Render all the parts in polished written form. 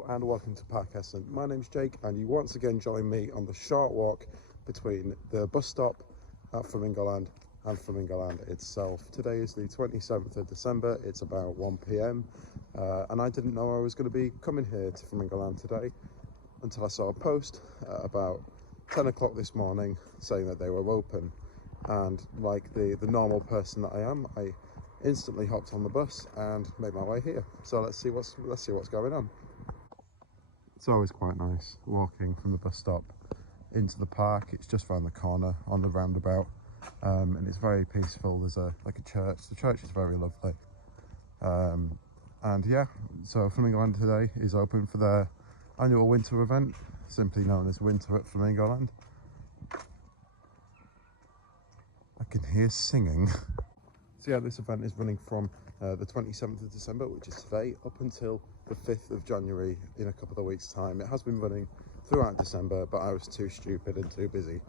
Hello and welcome to Park Essen. My name's Jake and you once again join me on the short walk between the bus stop at Flamingo and Flamingo itself. Today is the 27th of December, it's about 1 p.m. And I didn't know I was going to be coming here to Flamingo today until I saw a post about 10 o'clock this morning saying that they were open. And like the normal person that I am, I instantly hopped on the bus and made my way here. So let's see what's going on. It's always quite nice walking from the bus stop into the park. It's just around the corner on the roundabout, and it's very peaceful. There's a church. The church is very lovely, and yeah. So Flamingo today is open for their annual winter event, simply known as Winter at Flamingo. I can hear singing. So yeah, this event is running from the 27th of December, which is today, up until the 5th of January in a couple of weeks' time. It has been running throughout December, but I was too stupid and too busy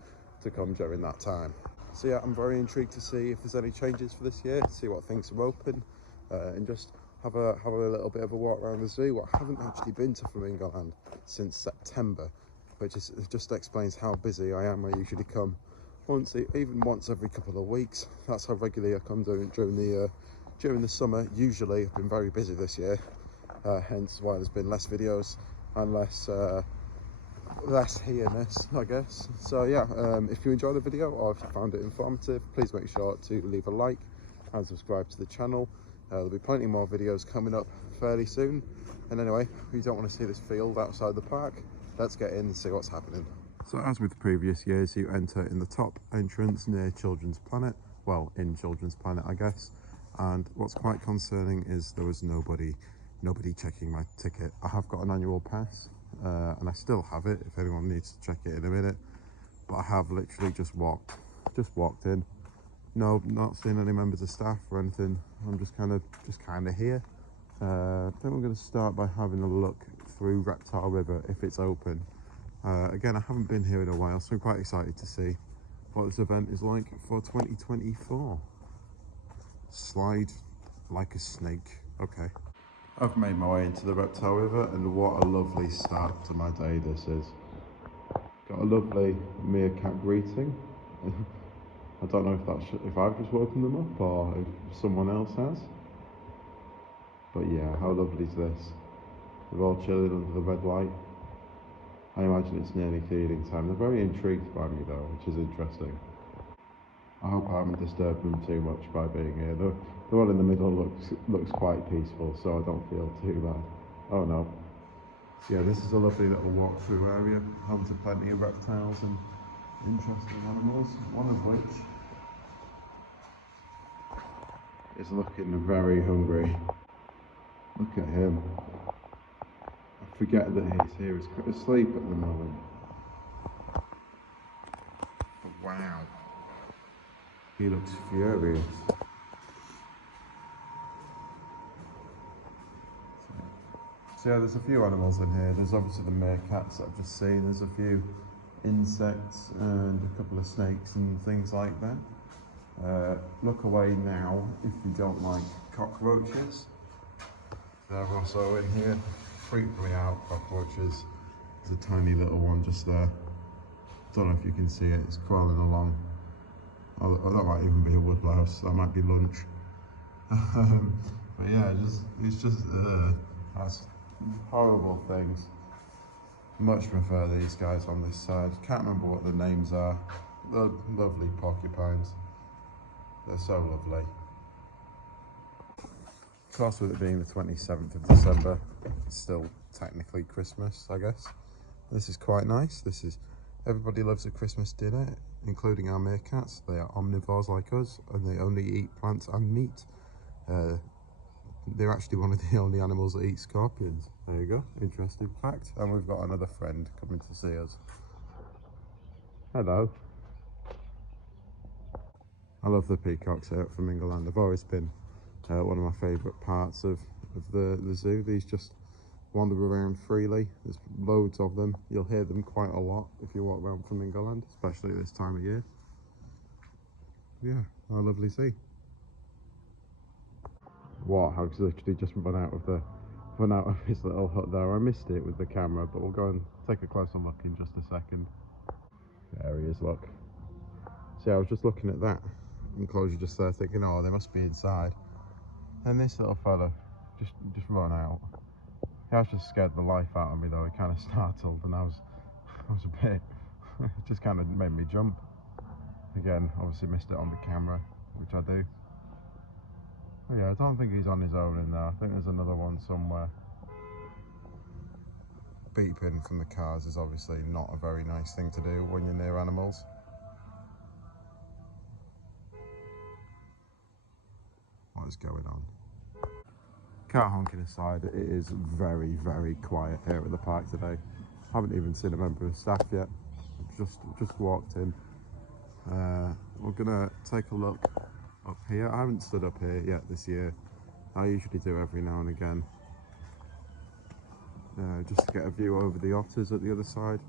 to come during that time. So yeah, I'm very intrigued to see if there's any changes for this year, to see what things are open, and just have a little bit of a walk around the zoo. I haven't actually been to Flamingo Land since September, which just explains how busy I am. I usually come even once every couple of weeks. That's how regularly I come during the summer. Usually I've been very busy this year, hence why there's been less videos and less here-ness, I guess. So yeah, if you enjoyed the video or if you found it informative, please make sure to leave a like and subscribe to the channel. There'll be plenty more videos coming up fairly soon. And anyway, if you don't want to see this field outside the park, let's get in and see what's happening. So as with previous years, you enter in the top entrance near Children's Planet, well, in Children's Planet, I guess. And what's quite concerning is there was nobody checking my ticket. I have got an annual pass, and I still have it if anyone needs to check it in a minute. But I have literally just walked in. No, not seeing any members of staff or anything. I'm just kind of here. I think we're going to start by having a look through Reptile River if it's open. Again, I haven't been here in a while, so I'm quite excited to see what this event is like for 2024. Slide like a snake. Okay. I've made my way into the Reptile River, and what a lovely start to my day this is. Got a lovely meerkat greeting. I don't know if I've just woken them up or if someone else has. But yeah, how lovely is this? They're all chilling under the red light. I imagine it's nearly feeding time. They're very intrigued by me though, which is interesting. I hope I haven't disturbed them too much by being here. The one in the middle looks quite peaceful, so I don't feel too bad. Oh no. Yeah, this is a lovely little walk-through area, home to plenty of reptiles and interesting animals, one of which is looking very hungry. Look at him. I forget that he's here. He's asleep at the moment. But wow. He looks furious. So yeah, there's a few animals in here. There's obviously the meerkats that I've just seen. There's a few insects and a couple of snakes and things like that. Look away now if you don't like cockroaches. They're also in here. Freak me out, cockroaches. There's a tiny little one just there. Don't know if you can see it. It's crawling along. Oh, that might even be a woodlouse. That might be lunch. But yeah, it's just that's horrible things. Much prefer these guys on this side. Can't remember what the names are. They're lovely porcupines. They're so lovely. Of course, with it being the 27th of December, it's still technically Christmas, I guess. This is quite nice. Everybody loves a Christmas dinner, including our meerkats. They are omnivores like us, and they only eat plants and meat. They're actually one of the only animals that eat scorpions. There you go, interesting fact. And we've got another friend coming to see us. Hello. I love the peacocks here at Flamingo Land. They've always been one of my favourite parts of the zoo. These just wander around freely. There's loads of them. You'll hear them quite a lot if you walk around Flamingo Land, especially this time of year. Yeah, how lovely to see. Warthogs literally just run out of the jumping out of his little hut there. I missed it with the camera, but we'll go and take a closer look in just a second. There he is, look. See, I was just looking at that enclosure just there thinking, oh, they must be inside. And this little fella just run out. He actually scared the life out of me though. He kind of startled, and I was a bit, it just kind of made me jump. Again, obviously missed it on the camera, which I do. But yeah, I don't think he's on his own in there. I think there's another one somewhere. Beeping from the cars is obviously not a very nice thing to do when you're near animals. What is going on? Car honking aside, it is very, very quiet here at the park today. Haven't even seen a member of staff yet. Just walked in. We're gonna take a look up here. I haven't stood up here yet this year. I usually do every now and again, just to get a view over the otters at the other side.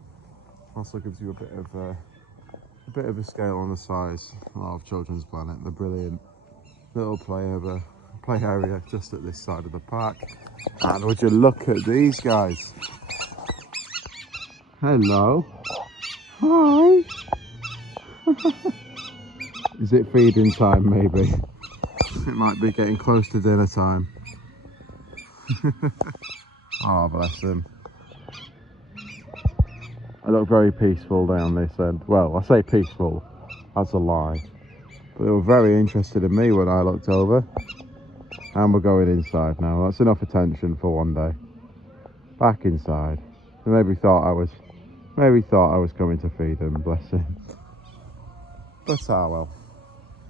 Also gives you a bit of a scale on the size of Children's Planet. The brilliant little play area just at this side of the park. And would you look at these guys? Hello. Hi. Is it feeding time maybe? It might be getting close to dinner time. Oh, bless them. I look very peaceful down this end. Well, I say peaceful, that's a lie. But they were very interested in me when I looked over. And we're going inside now. That's enough attention for one day. Back inside. They maybe thought I was coming to feed him, bless him. But well.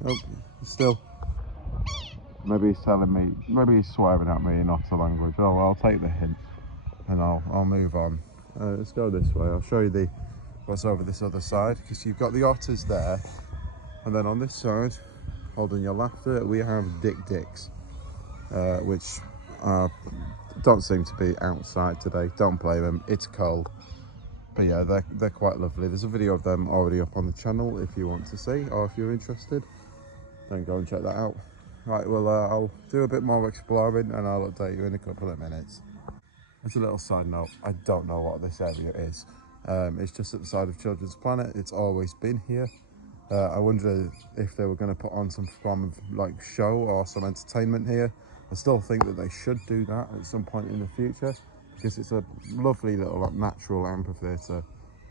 Oh, still. Maybe he's telling me, maybe he's swearing at me in otter language. Oh, well, I'll take the hint and I'll move on. Let's go this way. I'll show you what's over this other side, because you've got the otters there, and then on this side, holding your laughter, we have dicks, which don't seem to be outside today. Don't blame them. It's cold. But yeah, they're quite lovely. There's a video of them already up on the channel if you want to see, or if you're interested, then go and check that out. Right, well, I'll do a bit more exploring and I'll update you in a couple of minutes. As a little side note, I don't know what this area is. It's just at the side of Children's Planet. It's always been here. I wonder if they were going to put on some form of like show or some entertainment here. I still think that they should do that at some point in the future, because it's a lovely little like natural amphitheatre,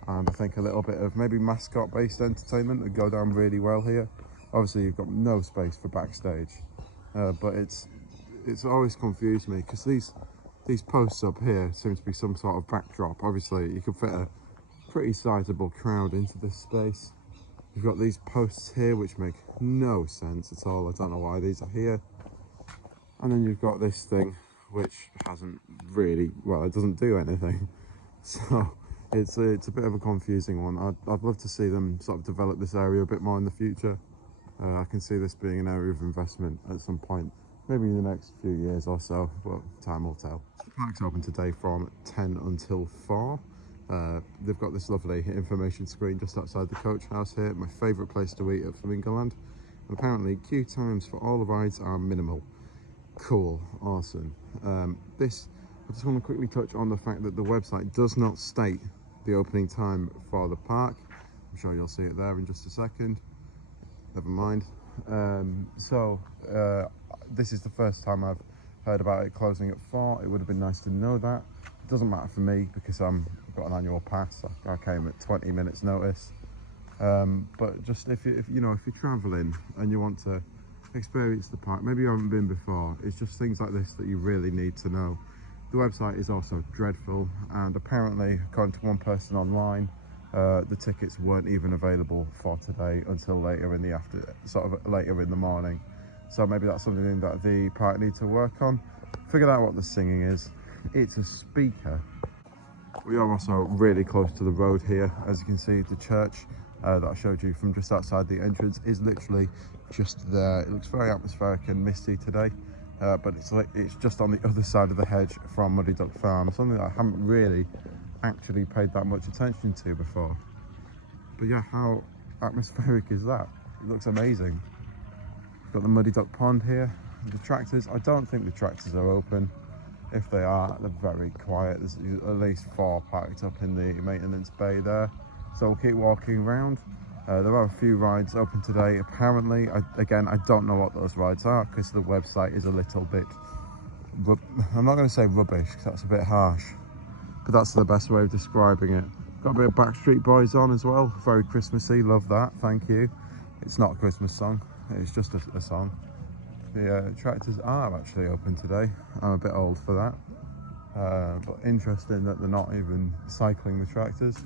and I think a little bit of maybe mascot based entertainment would go down really well here. Obviously you've got no space for backstage, but it's always confused me, because these posts up here seem to be some sort of backdrop. Obviously you could fit a pretty sizable crowd into this space. You've got these posts here which make no sense at all. I don't know why these are here. And then you've got this thing which hasn't really, well, it doesn't do anything. So it's a bit of a confusing one. I'd love to see them sort of develop this area a bit more in the future. I can see this being an area of investment at some point, maybe in the next few years or so, but time will tell. The park's open today from 10 until 4. They've got this lovely information screen just outside the coach house here. My favourite place to eat at Flamingo Land. And apparently queue times for all the rides are minimal. Cool, awesome. I just want to quickly touch on the fact that the website does not state the opening time for the park. I'm sure you'll see it there in just a second. Never mind. This is the first time I've heard about it closing at 4. It would have been nice to know that. It doesn't matter for me because I've got an annual pass. I came at 20 minutes notice. But just if you're traveling and you want to experience the park, maybe you haven't been before, it's just things like this that you really need to know. The website is also dreadful, and apparently, according to one person online, the tickets weren't even available for today until later in the morning. So maybe that's something that the park need to work on. Figure out what the singing is. It's a speaker. We are also really close to the road here. As you can see, the church that I showed you from just outside the entrance is literally just there. It looks very atmospheric and misty today, but it's just on the other side of the hedge from Muddy Duck Farm, something that I haven't really actually paid that much attention to before. But yeah, how atmospheric is that? It looks amazing. Got the Muddy Duck Pond here. The tractors, I don't think the tractors are open. If they are, they're very quiet. There's at least 4 parked up in the maintenance bay there. So we'll keep walking around. There are a few rides open today. Apparently, again, I don't know what those rides are because the website is a little bit, I'm not going to say rubbish because that's a bit harsh, but that's the best way of describing it. Got a bit of Backstreet Boys on as well. Very Christmassy, love that, thank you. It's not a Christmas song, it's just a song. The tractors are actually open today. I'm a bit old for that. But interesting that they're not even cycling the tractors.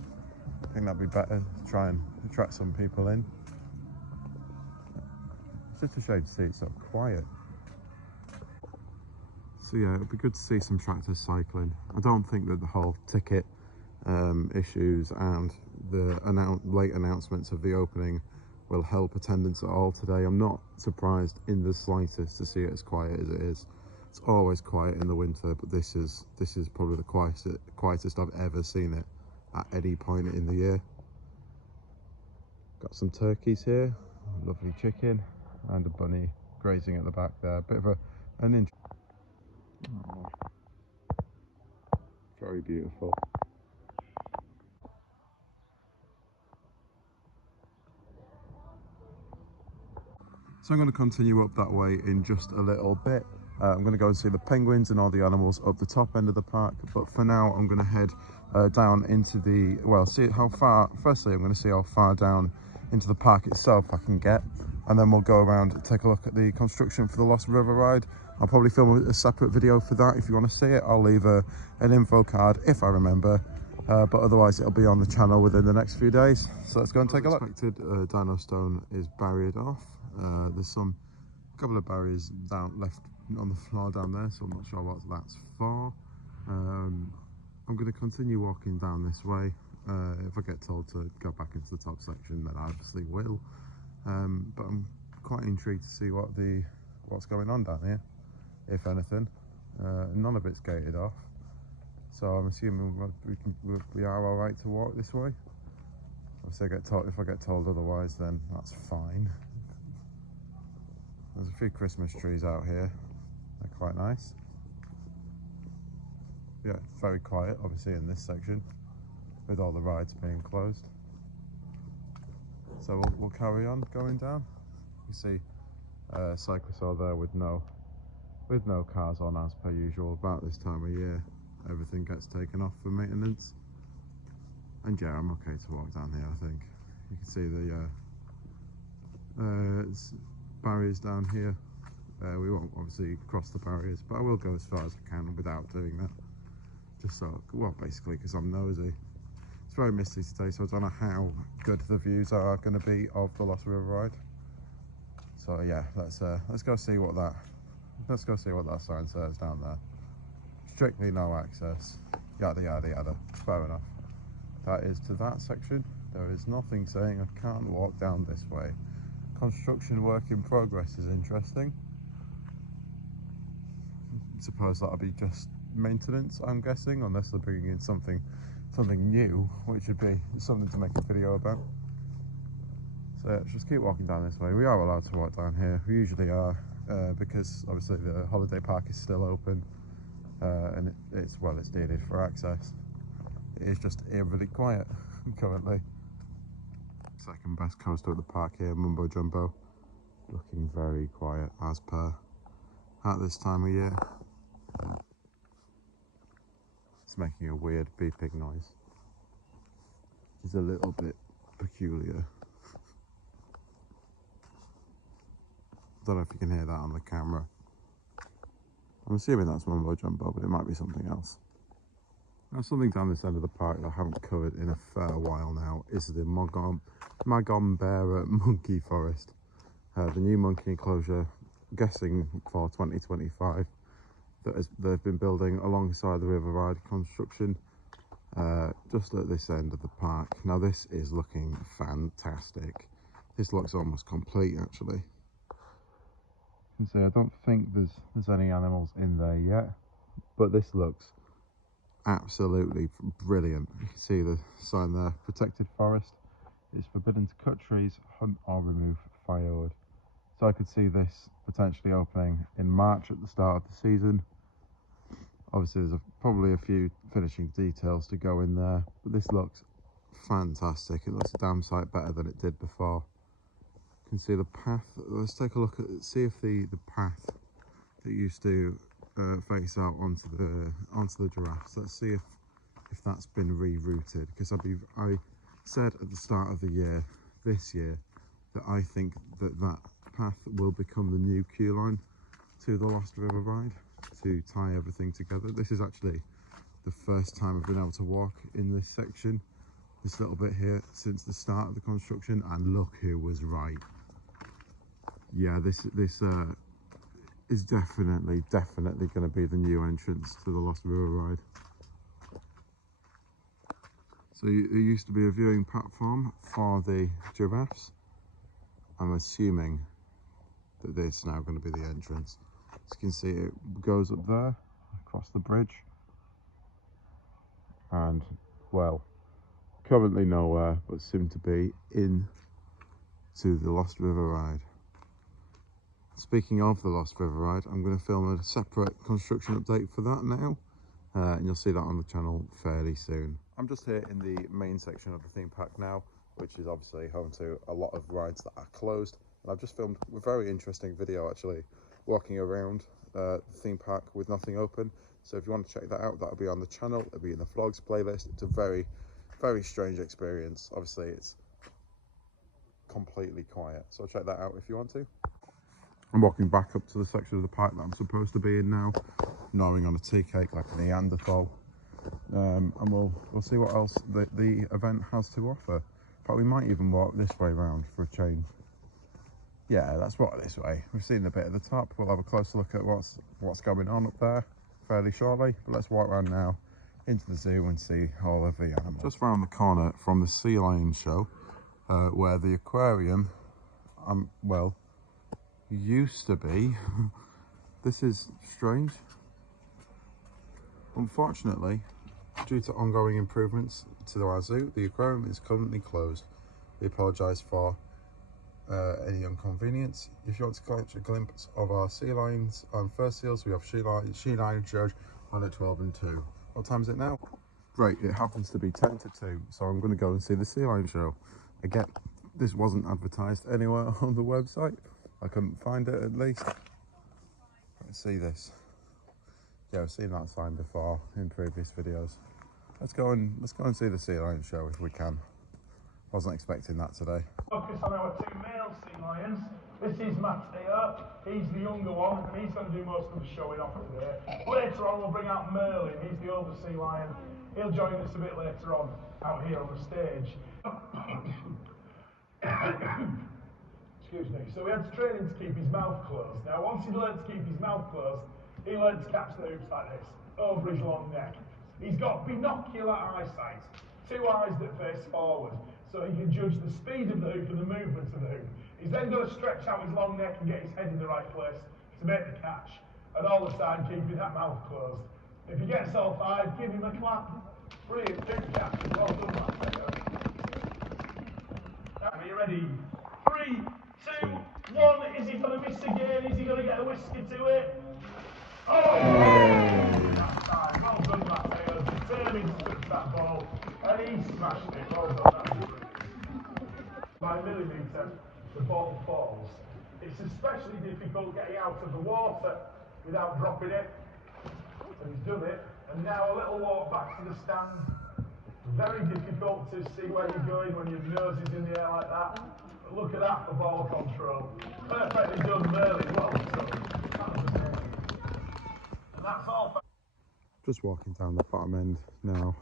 I think that'd be better to try and attract some people in. It's just a shame to see it so quiet. So yeah, it'd be good to see some tractors cycling. I don't think that the whole ticket issues and the late announcements of the opening will help attendance at all today. I'm not surprised in the slightest to see it as quiet as it is. It's always quiet in the winter, but this is probably the quietest I've ever seen it at any point in the year. Got some turkeys here, lovely chicken, and a bunny grazing at the back there. Bit of an oh, very beautiful. So I'm going to continue up that way in just a little bit. I'm going to go and see the penguins and all the animals up the top end of the park, but for now I'm going to head down into the, well, see how far, firstly I'm going to see how far down into the park itself I can get, and then we'll go around and take a look at the construction for the Lost River ride. I'll probably film a separate video for that. If you want to see it, I'll leave an info card if I remember, but otherwise it'll be on the channel within the next few days. So let's go and take a look. Expected dino stone is barriered off. There's a couple of barriers left on the floor down there, so I'm not sure what that's for. I'm going to continue walking down this way. If I get told to go back into the top section, then I obviously will. But I'm quite intrigued to see what's going on down here, if anything. None of it's gated off, so I'm assuming we are all right to walk this way. Obviously, if I get told otherwise, then that's fine. There's a few Christmas trees out here. They're quite nice. Yeah, it's very quiet, obviously, in this section, with all the rides being closed. So we'll carry on going down. You see cyclists are there with no cars on as per usual. About this time of year, everything gets taken off for maintenance. And yeah, I'm okay to walk down here, I think. You can see the barriers down here. We won't obviously cross the barriers, but I will go as far as I can without doing that. Just so, well, basically because I'm nosy. It's very misty today, so I don't know how good the views are going to be of the Lost River ride. So yeah, let's go see what that sign says down there. Strictly no access. Yada yada yada. Fair enough. That is to that section. There is nothing saying I can't walk down this way. Construction work in progress is interesting. I suppose that'll be just maintenance, I'm guessing, unless they're bringing in something new, which would be something to make a video about. So yeah, just keep walking down this way. We are allowed to walk down here. We usually are, because obviously the holiday park is still open, and it's needed for access. It is just eerily quiet currently. Second best coaster at the park here, Mumbo Jumbo, looking very quiet as per at this time of year. It's making a weird beeping noise. It's a little bit peculiar. Don't know if you can hear that on the camera. I'm assuming that's Mumbo Jumbo, but it might be something else. Now, something down this end of the park that I haven't covered in a fair while now is the Magombera Monkey Forest. The new monkey enclosure, I'm guessing for 2025, that they've been building alongside the River Ride construction, just at this end of the park. Now this is looking fantastic. This looks almost complete actually. You can see I don't think there's any animals in there yet, but this looks absolutely brilliant. You can see the sign there, protected forest. It's forbidden to cut trees, hunt or remove firewood. So I could see this potentially opening in March at the start of the season, Obviously there's probably a few finishing details to go in there, but this looks fantastic. It looks a damn sight better than it did before. You can see the path. Let's take a look at, see if the path that used to face out onto the giraffes, let's see if that's been rerouted, because I said at the start of the year, this year, that I think that path will become the new queue line to the Lost River ride, to tie everything together. This is actually the first time I've been able to walk in this section, this little bit here, since the start of the construction, and look who was right. Yeah, this is definitely going to be the new entrance to the Lost River ride. So there used to be a viewing platform for the giraffes. I'm assuming that this is now going to be the entrance. As you can see, it goes up there, across the bridge, and, well, currently nowhere, but soon to be in to the Lost River ride. Speaking of the Lost River ride, I'm going to film a separate construction update for that now, and you'll see that on the channel fairly soon. I'm just here in the main section of the theme park now, which is obviously home to a lot of rides that are closed, and I've just filmed a very interesting video actually, walking around the theme park with nothing open. So if you want to check that out, that'll be on the channel, it'll be in the vlogs playlist. It's a very, very strange experience. Obviously it's completely quiet, so check that out if you want to. I'm walking back up to the section of the park that I'm supposed to be in now, gnawing on a tea cake like a Neanderthal, and we'll see what else the event has to offer. In fact, we might even walk this way round for a change. Yeah, let's walk this way. We've seen a bit at the top. We'll have a closer look at what's going on up there fairly shortly, but let's walk around now into the zoo and see all of the animals. Just round the corner from the sea lion show, where the aquarium, well, used to be. This is strange. Unfortunately, due to ongoing improvements to our zoo, the aquarium is currently closed. We apologise for any inconvenience. If you want to catch a glimpse of our sea lions and fur seals, we have She Lion Judge on at 12 and 2. What time is it now? Great, it happens to be 10 to 2, so I'm going to go and see the sea lion show. Again, this wasn't advertised anywhere on the website. I couldn't find it, at least. Let's see this. Yeah, I've seen that sign before in previous videos. Let's go and see the sea lion show if we can. Wasn't expecting that today. Focus on our two male sea lions. This is Matteo, he's the younger one, and he's going to do most of the showing off today. Later on we'll bring out Merlin, he's the older sea lion. He'll join us a bit later on, out here on the stage. Excuse me. So we had to train him to keep his mouth closed. Now once he learned to keep his mouth closed, he learned to catch the hoops like this, over his long neck. He's got binocular eyesight, two eyes that face forward, so he can judge the speed of the hoop and the movement of the hoop. He's then got to stretch out his long neck and get his head in the right place to make the catch, and all the time keeping that mouth closed. If he gets all five, give him a clap. Brilliant, big catch. Well done, Matteo. Are you ready? 3, 2, 1. Is he going to miss again? Is he going to get a whisker to it? Oh! That time. Well done, Matteo. Determined to touch that ball, and he smashed it. Well done. That was brilliant. By millimetre, the ball falls. It's especially difficult getting out of the water without dropping it. So he's done it, and now a little walk back to the stand. Very difficult to see where you're going when your nose is in the air like that. But look at that for ball control. Perfectly done, Merlin. Well done. That was amazing. And that's all. Just walking down the bottom end now,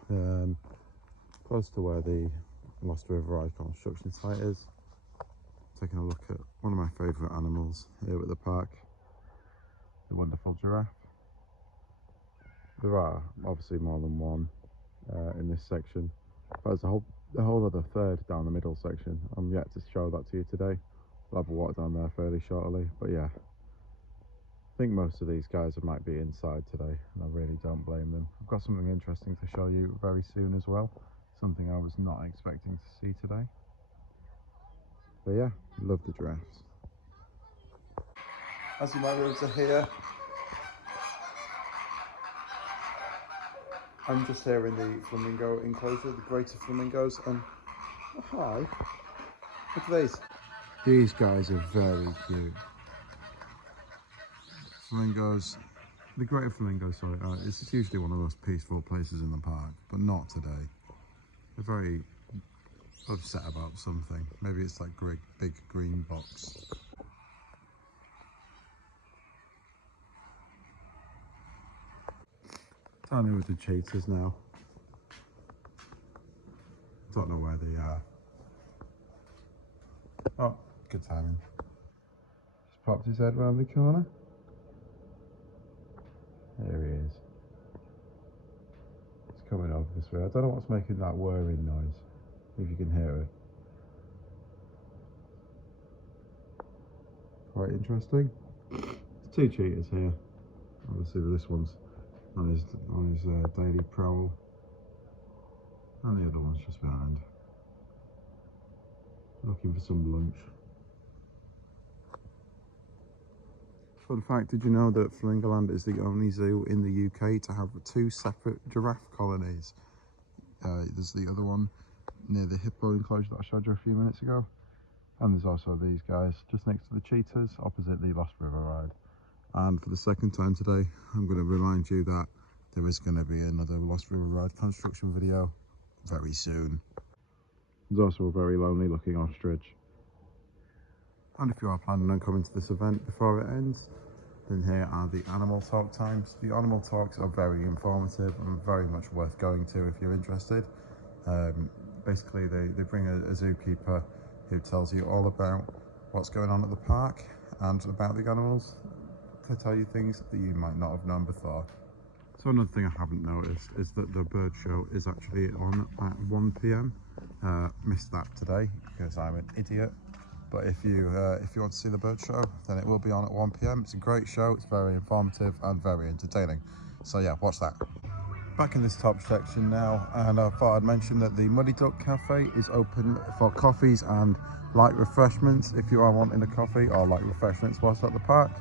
close to where the Lost River ride construction site is. Taking a look at one of my favourite animals here at the park, the wonderful giraffe. There are obviously more than one in this section, but there's a whole other third down the middle section. I'm yet to show that to you today. I'll have a walk down there fairly shortly, but yeah, I think most of these guys might be inside today, and I really don't blame them. I've got something interesting to show you very soon as well, something I was not expecting to see today. But yeah, love the giraffes. As you might be able to hear, I'm just here in the flamingo enclosure, the greater flamingos, and hi, look at these. These guys are very cute. Flamingos, the greater flamingos, sorry, it's usually one of the most peaceful places in the park, but not today. They're very upset about something. Maybe it's that great big green box. Down here with the cheetahs now. Don't know where they are. Oh, good timing. Just popped his head round the corner. There he is. He's coming over this way. I don't know what's making that whirring noise, if you can hear it. Quite interesting. There's two cheetahs here. Obviously this one's on his daily prowl. And the other one's just behind. Looking for some lunch. Fun fact, did you know that Flamingoland is the only zoo in the UK to have two separate giraffe colonies? There's the other one near the hippo enclosure that I showed you a few minutes ago. And there's also these guys just next to the cheetahs, opposite the Lost River ride. And for the second time today, I'm going to remind you that there is going to be another Lost River ride construction video very soon. There's also a very lonely looking ostrich. And if you are planning on coming to this event before it ends, then here are the animal talk times. The animal talks are very informative and very much worth going to if you're interested. Basically, they bring a zookeeper who tells you all about what's going on at the park and about the animals, to tell you things that you might not have known before. So another thing I haven't noticed is that the bird show is actually on at 1 PM. Missed that today because I'm an idiot. But if you want to see the bird show, then it will be on at 1 PM. It's a great show, it's very informative and very entertaining. So yeah, watch that. Back in this top section now, and I thought I'd mention that the Muddy Duck Cafe is open for coffees and light refreshments if you are wanting a coffee or light refreshments whilst at the park.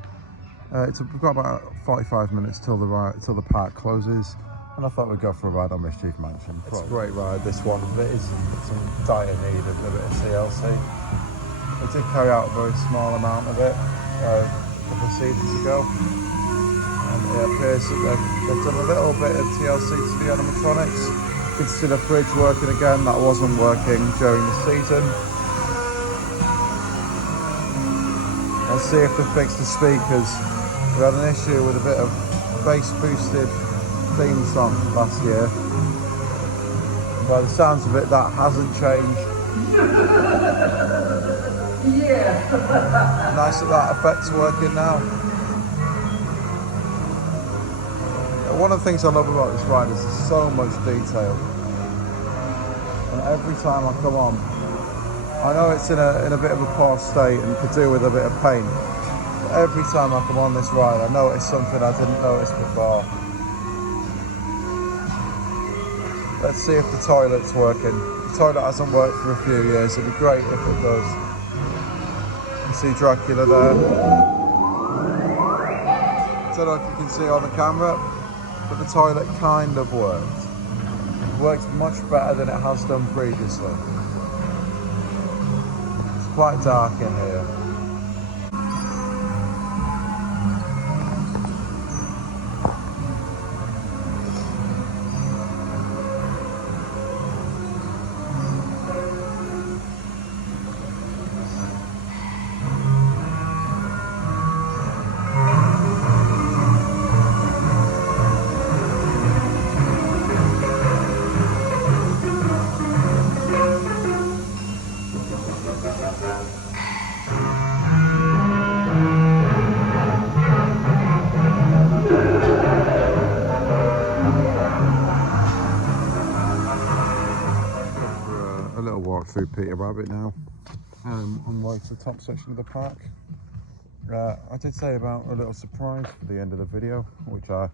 We've got about 45 minutes till the park closes, and I thought we'd go for a ride on Mischief Mansion. It's a great ride, this one, but it is some dire need of a bit of TLC. I did carry out a very small amount of it a couple of seasons ago, and it appears that they've done a little bit of TLC to the animatronics. You can see the fridge working again, that wasn't working during the season. Let's see if they fix the speakers. We had an issue with a bit of bass boosted theme song last year. And by the sounds of it, that hasn't changed. Yeah. Nice that that effect's working now. One of the things I love about this ride is there's so much detail. And every time I come on, I know it's in a bit of a poor state and could do with a bit of paint. But every time I come on this ride, I notice something I didn't notice before. Let's see if the toilet's working. The toilet hasn't worked for a few years. It'd be great if it does. You see Dracula there. I don't know if you can see on the camera, but the toilet kind of worked. It works much better than it has done previously. It's quite dark in here. Through Peter Rabbit now, on the way to the top section of the park. I did say about a little surprise for the end of the video, which I,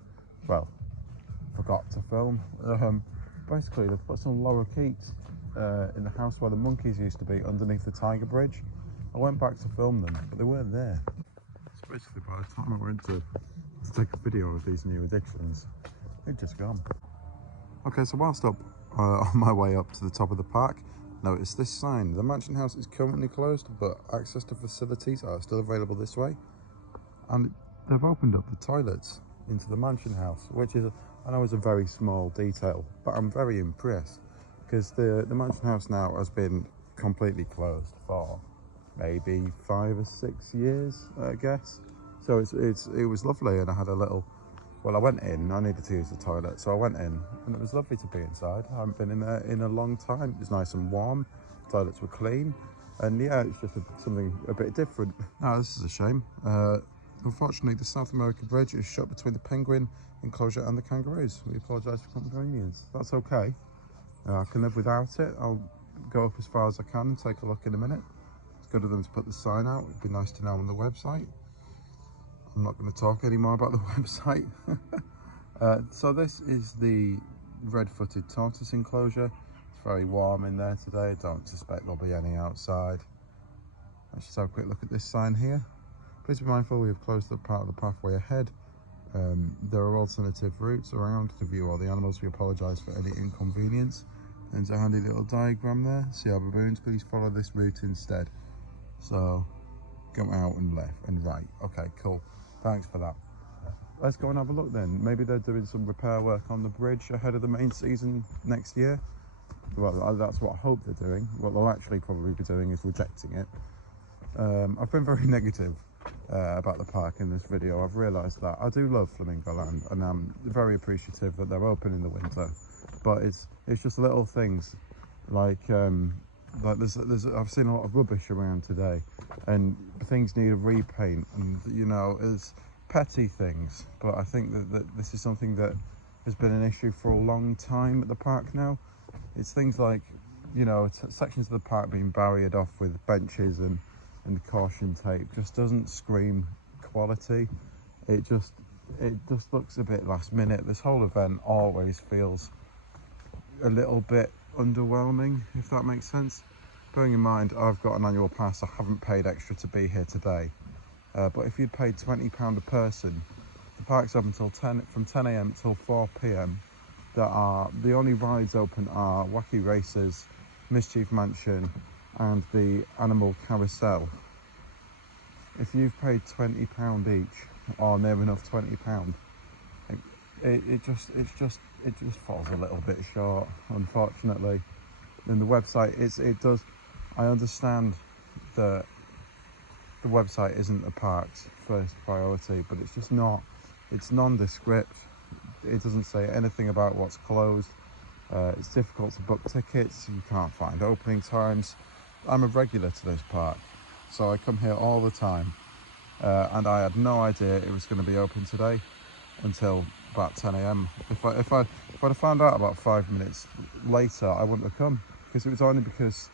well, forgot to film. Basically, they've put some lorikeets in the house where the monkeys used to be, underneath the Tiger Bridge. I went back to film them, but they weren't there. So basically, by the time I went to take a video of these new additions, they'd just gone. Okay, so whilst up on my way up to the top of the park, notice this sign. The mansion house is currently closed, but access to facilities are still available this way. And they've opened up the toilets into the mansion house, which is, I know, is a very small detail, but I'm very impressed because the mansion house now has been completely closed for maybe 5 or 6 years, I guess. So it was lovely, and I had a little. Well, I went in. I needed to use the toilet, so I went in, and it was lovely to be inside. I haven't been in there in a long time. It was nice and warm. Toilets were clean, and yeah, it's just something a bit different. Now, this is a shame. Unfortunately, the South America bridge is shut between the penguin enclosure and the kangaroos. We apologise for inconvenience. That's okay. I can live without it. I'll go up as far as I can and take a look in a minute. It's good of them to put the sign out. It'd be nice to know on the website. I'm not going to talk anymore about the website. So this is the red-footed tortoise enclosure. It's very warm in there today. I don't suspect there'll be any outside. Let's just have a quick look at this sign here. Please be mindful, we have closed up part of the pathway ahead. There are alternative routes around to view all the animals. We apologise for any inconvenience. And there's a handy little diagram there. See our baboons, please follow this route instead. So go out and left and right. Okay, cool. Thanks for that. Let's go and have a look then. Maybe they're doing some repair work on the bridge ahead of the main season next year. Well, that's what I hope they're doing. What they'll actually probably be doing is rejecting it. I've been very negative about the park in this video. I've realised that. I do love Flamingo Land, and I'm very appreciative that they're open in the winter. But it's just little things like I've seen a lot of rubbish around today, and things need a repaint, and you know, it's petty things. But I think that this is something that has been an issue for a long time at the park now. It's things like, you know, sections of the park being barriered off with benches and caution tape just doesn't scream quality. It just looks a bit last minute. This whole event always feels a little bit underwhelming, if that makes sense. Bearing in mind, I've got an annual pass. I haven't paid extra to be here today. But if you'd paid £20 a person, the park's open until from 10 AM till 4 PM. The only rides open are Wacky Races, Mischief Mansion, and the Animal Carousel. If you've paid £20 each, or near enough £20, it just falls a little bit short, unfortunately. And the website it does. I understand that the website isn't the park's first priority, but it's just not. It's nondescript. It doesn't say anything about what's closed. It's difficult to book tickets. You can't find opening times. I'm a regular to this park, so I come here all the time, and I had no idea it was going to be open today until about 10 AM. If I'd have found out about 5 minutes later, I wouldn't have come, because it was only because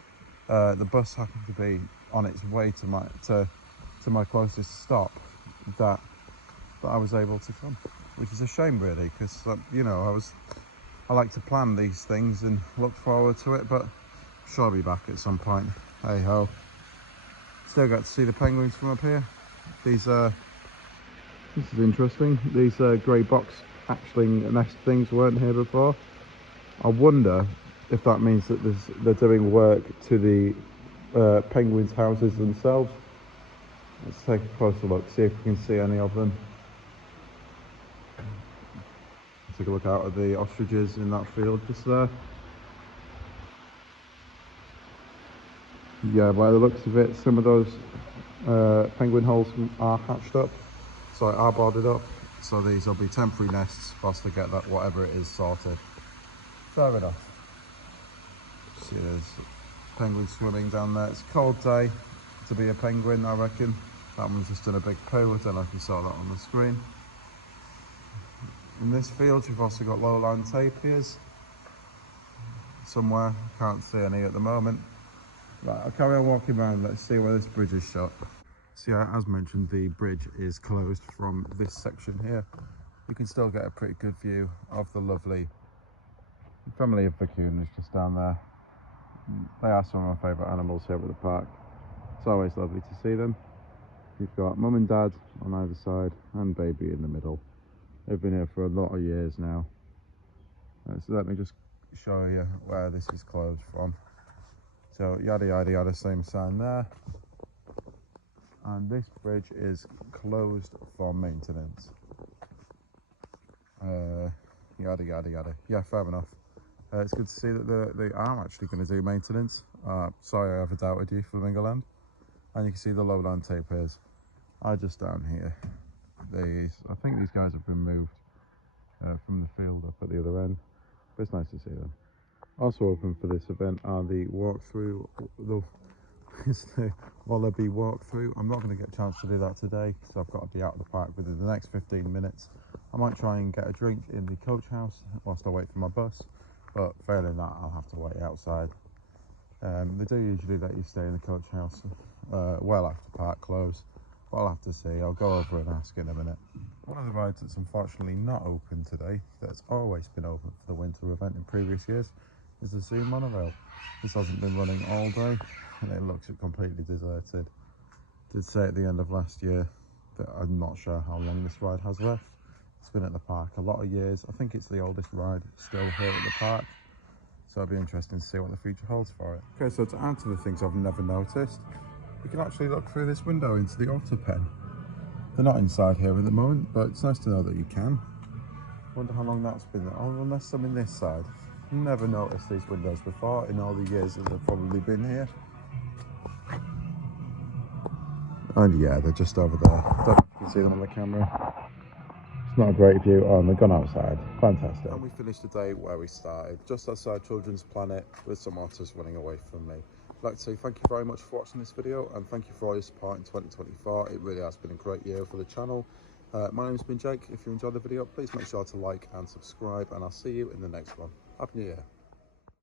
the bus happened to be on its way to my closest stop that I was able to come, which is a shame really, because you know, I like to plan these things and look forward to it, but I'm sure I'll be back at some point. Hey ho. Still got to see the penguins from up here. This is interesting. These grey box hatchling nest things weren't here before. I wonder if that means that they're doing work to the penguins' houses themselves. Let's take a closer look, see if we can see any of them. Take a look out at the ostriches in that field just there. Yeah, by the looks of it, some of those penguin holes are hatched up, so are boarded up. So these will be temporary nests whilst they get that whatever it is sorted. Fair enough. See, there's penguins swimming down there. It's a cold day to be a penguin, I reckon. That one's just done a big poo. I don't know if you saw that on the screen. In this field, you've also got lowland tapirs somewhere. Can't see any at the moment. Right, I'll carry on walking around. Let's see where this bridge is shut. So yeah, as mentioned, the bridge is closed from this section here. You can still get a pretty good view of the lovely family of vicunas just down there. They are some of my favourite animals here at the park. It's always lovely to see them. You've got mum and dad on either side and baby in the middle. They've been here for a lot of years now. So let me just show you where this is closed from. So yada yada yada, same sign there. And this bridge is closed for maintenance. Yada yada yada. Yeah, fair enough. It's good to see that they are actually going to do maintenance. Sorry I ever doubted you, Flamingo Land. And you can see the lowland tapirs are just down here. I think these guys have been moved from the field up at the other end, but it's nice to see them. Also open for this event are the walkthrough, it's the Wallaby walkthrough. I'm not going to get a chance to do that today because I've got to be out of the park within the next 15 minutes. I might try and get a drink in the coach house whilst I wait for my bus, but failing that I'll have to wait outside. They do usually let you stay in the coach house well after park close, but I'll have to see. I'll go over and ask in a minute. One of the rides that's unfortunately not open today, that's always been open for the winter event in previous years, is the Zoo monorail. This hasn't been running all day and it looks completely deserted. Did say at the end of last year that I'm not sure how long this ride has left. It's been at the park a lot of years. I think it's the oldest ride still here at the park. So it'll be interesting to see what the future holds for it. Okay, so to add to the things I've never noticed, you can actually look through this window into the otter pen. They're not inside here at the moment, but it's nice to know that you can. Wonder how long that's been there. Oh, unless I'm in this side. Never noticed these windows before in all the years that they've probably been here. And yeah, they're just over there. Don't know if you can see them on the camera. It's not a great view. Oh, and they've gone outside. Fantastic. And we finished the day where we started, just outside Children's Planet with some otters running away from me. I'd like to say thank you very much for watching this video and thank you for all your support in 2024. It really has been a great year for the channel. My name's been Jake. If you enjoyed the video, please make sure to like and subscribe, and I'll see you in the next one. Happy New Year.